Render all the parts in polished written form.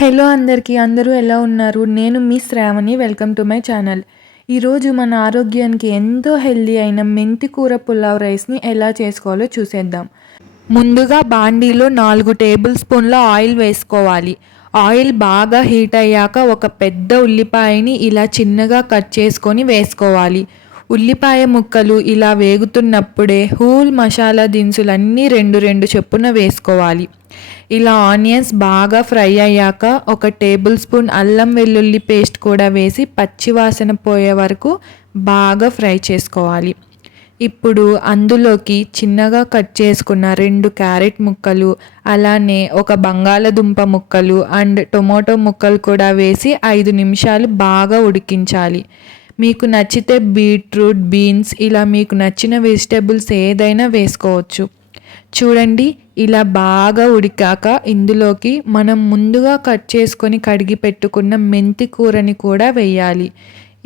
Hello అందరికీ, అందరూ ఎలా ఉన్నారు? నేను మీ Shravani. Welcome to my channel. ఈరోజు మన ఆరోగ్యానికి ఎంతో హెల్దీ అయిన మెంతి కూర పులావ్ రైస్ని ఎలా చేసుకోవాలో చూసేద్దాం. ముందుగా బాండీలో 4 టేబుల్ స్పూన్ల ఆయిల్ వేసుకోవాలి. ఆయిల్ బాగా హీట్ అయ్యాక ఒక పెద్ద ఉల్లిపాయని ఇలా చిన్నగా కట్ చేసుకొని వేసుకోవాలి. ఉల్లిపాయ ముక్కలు ఇలా వేగుతున్నప్పుడే హోల్ మసాలా దినుసులన్నీ 2 చొప్పున వేసుకోవాలి. ఇలా ఆనియన్స్ బాగా ఫ్రై అయ్యాక ఒక టేబుల్ స్పూన్ అల్లం వెల్లుల్లి పేస్ట్ కూడా వేసి పచ్చివాసన పోయే వరకు బాగా ఫ్రై చేసుకోవాలి. ఇప్పుడు అందులోకి చిన్నగా కట్ చేసుకున్న 2 క్యారెట్ ముక్కలు, అలానే ఒక బంగాళదుంప ముక్కలు అండ్ టొమాటో ముక్కలు కూడా వేసి 5 నిమిషాలు బాగా ఉడికించాలి. మీకు నచ్చితే బీట్రూట్, బీన్స్ ఇలా మీకు నచ్చిన వెజిటేబుల్స్ ఏదైనా వేసుకోవచ్చు. చూడండి, ఇలా బాగా ఉడికాక ఇందులోకి మనం ముందుగా కట్ చేసుకొని కడిగి పెట్టుకున్న మెంతి కూరని కూడా వేయాలి.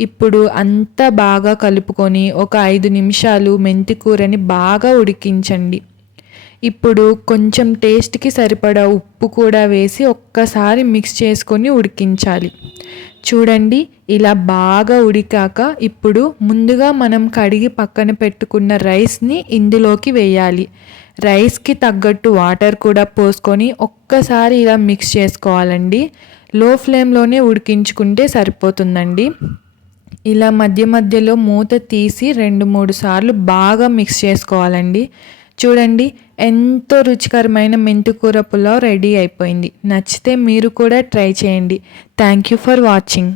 ఇప్పుడు అంతా బాగా కలుపుకొని ఒక 5 నిమిషాలు మెంతి కూరని బాగా ఉడికించండి. ఇప్పుడు కొంచెం టేస్ట్కి సరిపడా ఉప్పు కూడా వేసి ఒక్కసారి మిక్స్ చేసుకొని ఉడికించాలి. చూడండి, ఇలా బాగా ఉడికాక ఇప్పుడు ముందుగా మనం కడిగి పక్కన పెట్టుకున్న రైస్ని ఇందులోకి వేయాలి. రైస్కి తగ్గట్టు వాటర్ కూడా పోసుకొని ఒక్కసారి ఇలా మిక్స్ చేసుకోవాలండి. లో ఫ్లేమ్లోనే ఉడికించుకుంటే సరిపోతుందండి. ఇలా మధ్య మధ్యలో మూత తీసి 2-3 సార్లు బాగా మిక్స్ చేసుకోవాలండి. చూడండి, ఎంతో రుచికరమైన మెంతికూర పులావ్ రెడీ అయిపోయింది. నచ్చితే మీరు కూడా ట్రై చేయండి. Thank you for watching.